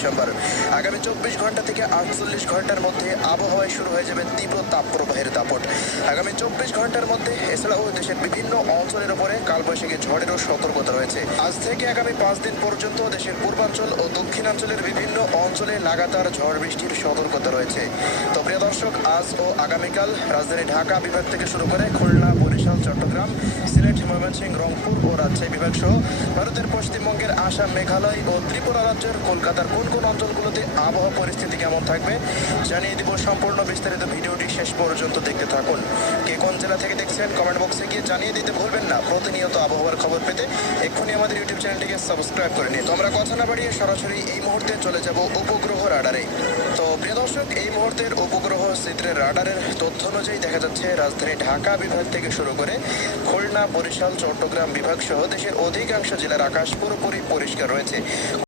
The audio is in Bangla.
ডিসেম্বর। আগামী 24 ঘন্টা থেকে 48 ঘন্টার মধ্যে আবহাওয়ায় শুরু হয়ে যাবে তীব্র তাপপ্রবাহের দাপট। আগামী 24 ঘন্টার মধ্যে এছাড়াও দেশের বিভিন্ন অঞ্চলের উপরে কালবৈশাখী ঝড়েরও সতর্কতা রয়েছে। আজ থেকে আগামী 5 দিন পর্যন্ত দেশের পূর্বাঞ্চল ও দক্ষিণাঞ্চলের বিভিন্ন অঞ্চলে লাগাতার ঝড় বৃষ্টির সতর্কতা রয়েছে। তো প্রিয় দর্শক, আজ ও আগামীকাল রাজধানী ঢাকা বিভাগ থেকে শুরু করে খুলনা, বরিশাল, চট্টগ্রাম, সিলেট, ময়মনসিংহ, রংপুর ও রাজশাহী বিভাগ সহ ভারতের পশ্চিমবঙ্গের আসাম, মেঘালয় ও ত্রিপুরা রাজ্যের কলকাতার কোন কোন অঞ্চলগুলোতে আবহাওয়া পরিস্থিতি কেমন থাকবে জানিয়ে দিব। সম্পূর্ণ বিস্তারিত ভিডিওটি শেষ পর্যন্ত দেখতে থাকুন। কে কোন জেলা থেকে দেখছেন কমেন্ট বক্সে গিয়ে জানিয়ে দিতে ভুলবেন না। প্রতিনিয়ত আবহাওয়ার খবর পেতে এক্ষুনি আমাদের ইউটিউব চ্যানেলটিকে সাবস্ক্রাইব করে নিন। তো আমরা কথা না বাড়িয়ে সরাসরি এই মুহূর্তে চলে যাব উপগ্রহ রাডারে। তো প্রিয় দর্শক, এই মুহূর্তের উপগ্রহ চিত্রের রাডারের তথ্য অনুযায়ী দেখা যাচ্ছে রাজধানী ঢাকা বিভাগ থেকে শুরু করে খুলনা, বরিশাল, চট্টগ্রাম বিভাগ সহ দেশের অধিকাংশ জেলার আকাশ পুরোপুরি পরিষ্কার রয়েছে।